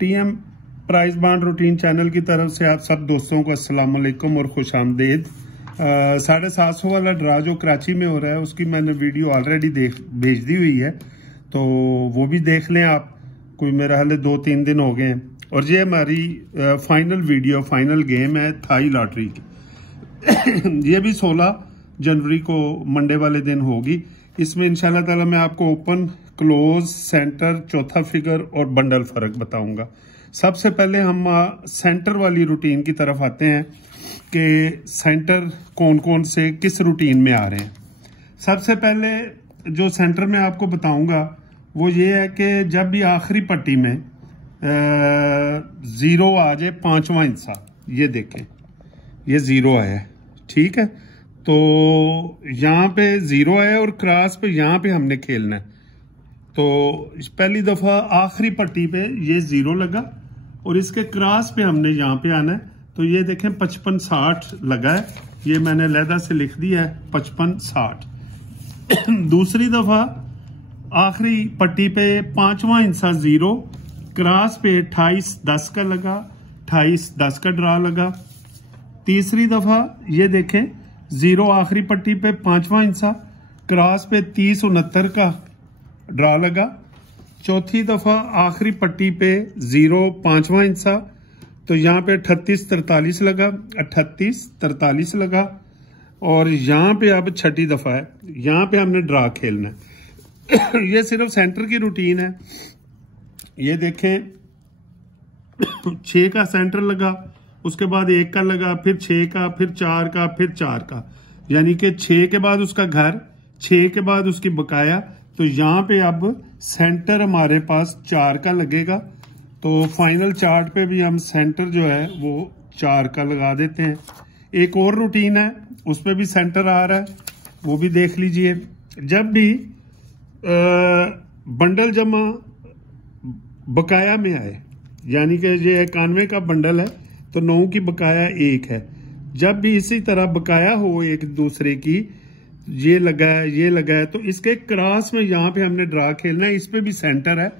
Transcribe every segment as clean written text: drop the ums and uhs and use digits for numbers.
TM price bound routine channel की तरफ से आप सब दोस्तों को अस्सलाम वालेकुम और खुश आमदेद। 750 वाला ड्रा जो कराची में हो रहा है उसकी मैंने वीडियो ऑलरेडी भेज दी हुई है, तो वो भी देख लें आप। कोई मेरा हाल 2-3 दिन हो गए हैं। और ये हमारी फाइनल वीडियो, फाइनल गेम है थाई लॉटरी की। ये भी 16 जनवरी को मंडे वाले दिन होगी। इसमें इंशाल्लाह ताला मैं आपको ओपन, क्लोज, सेंटर, चौथा फिगर और बंडल फर्क बताऊंगा। सबसे पहले हम सेंटर वाली रूटीन की तरफ आते हैं कि सेंटर कौन कौन से किस रूटीन में आ रहे हैं। सबसे पहले जो सेंटर में आपको बताऊंगा वो ये है कि जब भी आखिरी पट्टी में 0 आ जाए, 5वां हिस्सा, ये देखें ये 0 आया है, ठीक है। तो यहाँ पे 0 आया और क्रॉस पे यहाँ पे हमने खेलना है। तो पहली दफा आखिरी पट्टी पे ये 0 लगा और इसके क्रॉस पे हमने यहाँ पे आना है। तो ये देखें 55-60 लगा है, ये मैंने अलहदा से लिख दिया है 55-60। दूसरी दफा आखिरी पट्टी पे 5वां हिस्सा 0, क्रॉस पे 28-10 का लगा, 28-10 का ड्रा लगा। तीसरी दफा ये देखें 0 आखिरी पट्टी पे 5वां हिस्सा, क्रॉस पे 30-69 का ड्रा लगा। चौथी दफा आखिरी पट्टी पे 0 5वां हिस्सा, तो यहाँ पे 38-43 लगा, 38-43 लगा। और यहाँ पे अब छठी दफा है, यहाँ पे हमने ड्रा खेलना है। ये सिर्फ सेंटर की रूटीन है। ये देखें 6 का सेंटर लगा, उसके बाद 1 का लगा, फिर 6 का, फिर 4 का, फिर 4 का, यानी कि 6 के बाद उसका घर, 6 के बाद उसकी बकाया। तो यहाँ पे अब सेंटर हमारे पास 4 का लगेगा। तो फाइनल चार्ट पे भी हम सेंटर जो है वो 4 का लगा देते हैं। एक और रूटीन है, उस पे भी सेंटर आ रहा है, वो भी देख लीजिए। जब भी बंडल जमा बकाया में आए, यानी कि ये 91 का बंडल है तो 9 की बकाया 1 है। जब भी इसी तरह बकाया हो एक दूसरे की, ये लगा है, ये लगा है, तो इसके क्रॉस में यहाँ पे हमने ड्रा खेलना है। इस पे भी सेंटर है।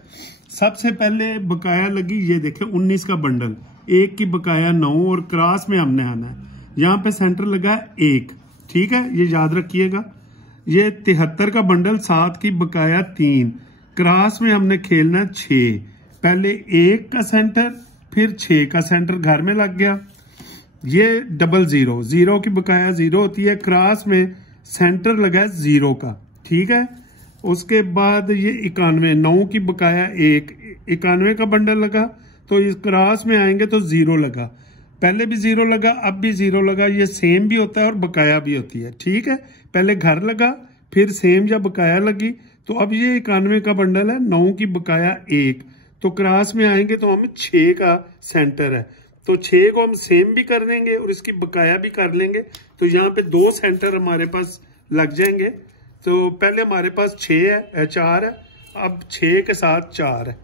सबसे पहले बकाया लगी, ये देखें 19 का बंडल, 1 की बकाया 9 और क्रॉस में हमने आना है। यहाँ पे सेंटर लगा है 1, ठीक है, ये याद रखिएगा। ये 73 का बंडल, 7 की बकाया 3, क्रॉस में हमने खेलना 6। पहले 1 का सेंटर, फिर 6 का सेंटर घर में लग गया। ये 00, 0 की बकाया 0 होती है, क्रॉस में सेंटर लगा है 0 का, ठीक है। उसके बाद ये 91, 9 की बकाया 1, 91 का बंडल लगा, तो इस क्रॉस में आएंगे तो 0 लगा। पहले भी 0 लगा, अब भी 0 लगा। ये सेम भी होता है और बकाया भी होती है, ठीक है। पहले घर लगा, फिर सेम या बकाया लगी, तो अब ये 91 का बंडल है, 9 की बकाया 1, तो क्रॉस में आएंगे तो हम 6 का सेंटर है, तो 6 को हम सेम भी कर देंगे और इसकी बकाया भी कर लेंगे। तो यहाँ पे 2 सेंटर हमारे पास लग जाएंगे। तो पहले हमारे पास 4 है, अब 6 के साथ 4 है,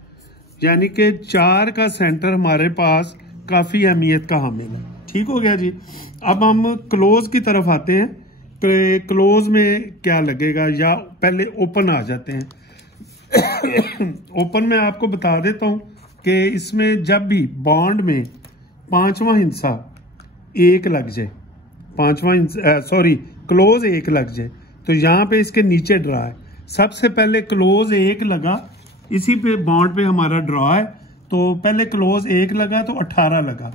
यानी कि 4 का सेंटर हमारे पास काफी अहमियत का हामिल है। ठीक हो गया जी। अब हम क्लोज की तरफ आते हैं। क्लोज में क्या लगेगा, या पहले ओपन आ जाते हैं। ओपन में आपको बता देता हूं कि इसमें जब भी बॉन्ड में 5वां हिस्सा 1 लग जाए, 5वां हिस्सा क्लोज 1 लग जाए, तो यहाँ पे इसके नीचे ड्रा है। सबसे पहले क्लोज 1 लगा, इसी पे बॉन्ड पे हमारा ड्रा है। तो पहले क्लोज 1 लगा तो 18 लगा,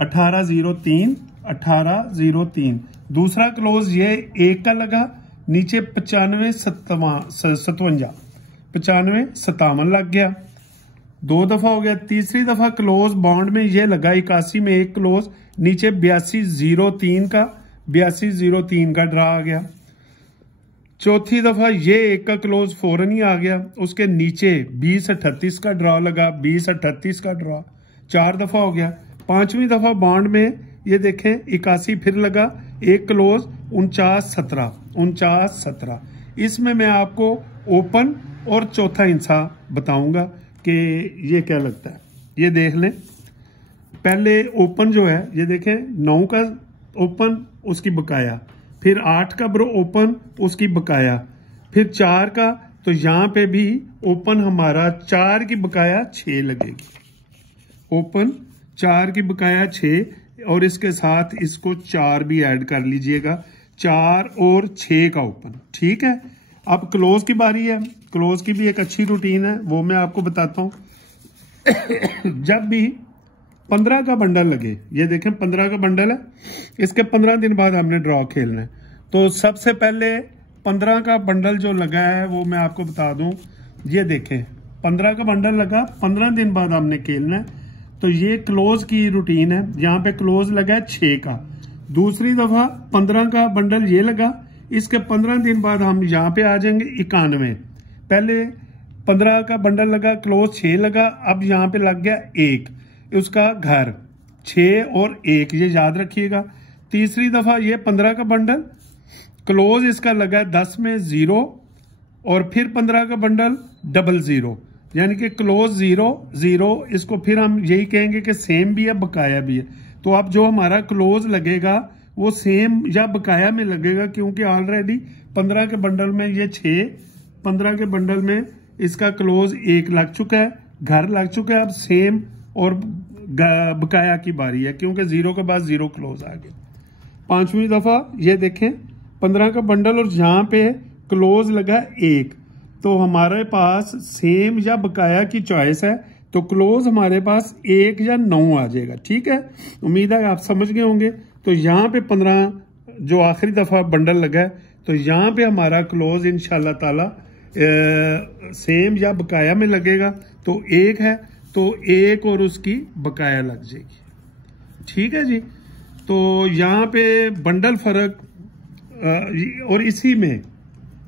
18-03, 18-03। दूसरा क्लोज ये 1 का लगा, नीचे 95-57, 95-57 लग गया, 2 दफा हो गया। तीसरी दफा क्लोज बॉन्ड में ये लगा 81 में 1 क्लोज, नीचे 82-03 का, 82-03 का ड्रा आ गया। चौथी दफा ये 1 का क्लोज फौरन ही आ गया, उसके नीचे 20-38 का ड्रा लगा, 20-38 का ड्रा 4 दफा हो गया। 5वीं दफा बॉन्ड में ये देखें 81 फिर लगा, 1 क्लोज 49-17, 49-17। इसमें मैं आपको ओपन और चौथा हिस्सा बताऊंगा कि ये क्या लगता है। ये देख लें, पहले ओपन जो है, ये देखें 9 का ओपन, उसकी बकाया, फिर 8 का ब्रो ओपन, उसकी बकाया, फिर 4 का, तो यहां पे भी ओपन हमारा 4 की बकाया 6 लगेगी। ओपन 4 की बकाया 6 और इसके साथ इसको 4 भी ऐड कर लीजिएगा, 4 और 6 का ओपन। ठीक है, अब क्लोज की बारी है। क्लोज की भी एक अच्छी रूटीन है, वो मैं आपको बताता हूं। जब भी 15 का बंडल लगे, ये देखें 15 का बंडल है, इसके 15 दिन बाद हमने ड्रॉ खेलना है। तो सबसे पहले 15 का बंडल जो लगा है वो मैं आपको बता दूं, ये देखें 15 का बंडल लगा, 15 दिन बाद हमने खेलना है। तो ये क्लोज की रूटीन है। यहाँ पे क्लोज लगा है 6 का, दूसरी दफा 15 का बंडल ये लगा, इसके 15 दिन बाद हम यहाँ पे आ जाएंगे 91। पहले 15 का बंडल लगा, क्लोज 6 लगा, अब यहाँ पे लग गया 1, उसका घर 6 और 1, ये याद रखिएगा। तीसरी दफा ये 15 का बंडल, क्लोज इसका लगा 10 में 0 और फिर 15 का बंडल 00, यानी कि क्लोज 0 0, इसको फिर हम यही कहेंगे कि सेम भी है बकाया भी है। तो अब जो हमारा क्लोज लगेगा वो सेम या बकाया में लगेगा, क्योंकि ऑलरेडी 15 के बंडल में ये 6, 15 के बंडल में इसका क्लोज 1 लग चुका है, घर लग चुका है। अब सेम और बकाया की बारी है, क्योंकि 0 के बाद 0 क्लोज आ गया। 5वीं दफा ये देखें 15 का बंडल और यहां पे क्लोज लगा 1, तो हमारे पास सेम या बकाया की चॉइस है। तो क्लोज हमारे पास 1 या 9 आ जाएगा। ठीक है, उम्मीद है आप समझ गए होंगे। तो यहाँ पे 15 जो आखिरी दफा बंडल लगा है, तो यहाँ पे हमारा क्लोज इंशाल्लाह ताला सेम या बकाया में लगेगा। तो 1 है तो 1 और उसकी बकाया लग जाएगी। ठीक है जी, तो यहाँ पे बंडल फर्क और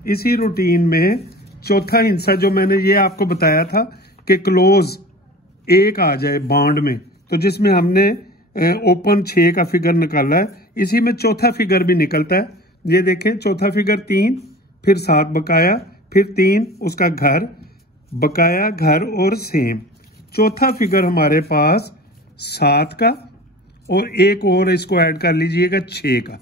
इसी रूटीन में चौथा हिस्सा जो मैंने ये आपको बताया था कि क्लोज 1 आ जाए बॉन्ड में, तो जिसमें हमने ओपन 6 का फिगर निकाला है, इसी में चौथा फिगर भी निकलता है। ये देखें चौथा फिगर 3, फिर 7 बकाया, फिर 3 उसका घर, बकाया घर और सेम। चौथा फिगर हमारे पास 7 का और 1 और इसको ऐड कर लीजिएगा 6 का।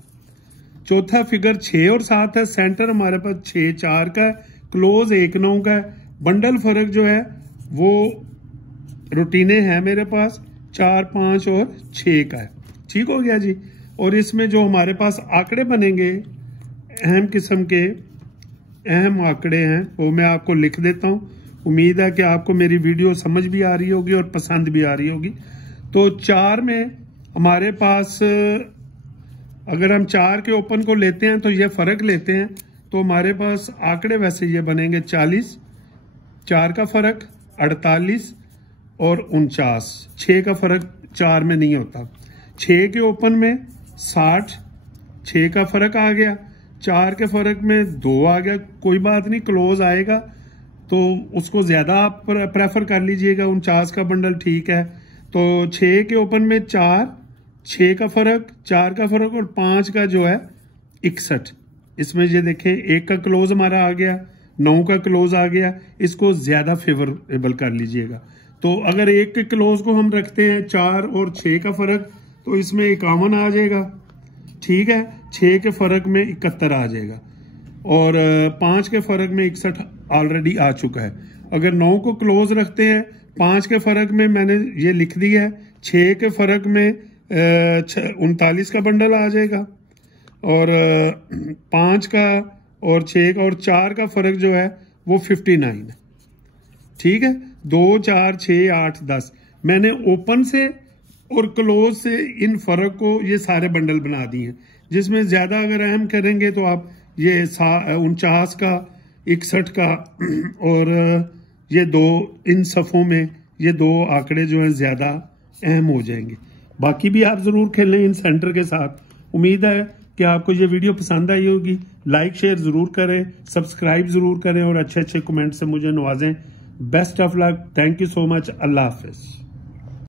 चौथा फिगर 6 और 7 है, सेंटर हमारे पास 6 4 का है, क्लोज 1 9 का है। बंडल फर्क जो है वो रूटीने हैं मेरे पास 4 5 और 6 का है। ठीक हो गया जी। और इसमें जो हमारे पास आंकड़े बनेंगे, अहम किस्म के अहम आंकड़े हैं, वो मैं आपको लिख देता हूं। उम्मीद है कि आपको मेरी वीडियो समझ भी आ रही होगी और पसंद भी आ रही होगी। तो 4 में हमारे पास, अगर हम 4 के ओपन को लेते हैं तो ये फर्क लेते हैं, तो हमारे पास आंकड़े वैसे ये बनेंगे 40, 4 का फर्क 48 और 49। 6 का फर्क 4 में नहीं होता। 6 के ओपन में 60, 6 का फर्क आ गया, 4 के फर्क में 2 आ गया। कोई बात नहीं, क्लोज आएगा तो उसको ज्यादा आप प्रेफर कर लीजिएगा। 49 का बंडल ठीक है। तो 6 के ओपन में 4, 6 का फर्क, 4 का फर्क और 5 का जो है 61। इसमें ये देखें 1 का क्लोज हमारा आ गया, 9 का क्लोज आ गया, इसको ज्यादा फेवरेबल कर लीजिएगा। तो अगर 1 के क्लोज को हम रखते हैं 4 और 6 का फर्क, तो इसमें 51 आ जाएगा। ठीक है, 6 के फर्क में 71 आ जाएगा और 5 के फर्क में 61 ऑलरेडी आ चुका है। अगर 9 को क्लोज रखते हैं, 5 के फर्क में मैंने ये लिख दिया है, 6 के फर्क में 39 का बंडल आ जाएगा और 5 का और 6 का और 4 का फर्क जो है वो 59 है। ठीक है, 2 4 6 8 10 मैंने ओपन से और क्लोज से इन फर्क को ये सारे बंडल बना दिए हैं। जिसमें ज्यादा अगर अहम करेंगे तो आप ये 49 का, 61 का और ये 2 इन सफ़ों में ये 2 आंकड़े जो हैं ज्यादा अहम हो जाएंगे। बाकी भी आप जरूर खेलें इन सेंटर के साथ। उम्मीद है कि आपको ये वीडियो पसंद आई होगी। लाइक शेयर जरूर करें, सब्सक्राइब जरूर करें और अच्छे अच्छे कमेंट से मुझे नवाजें। Best of luck, thank you so much, अल्लाह हाफिज।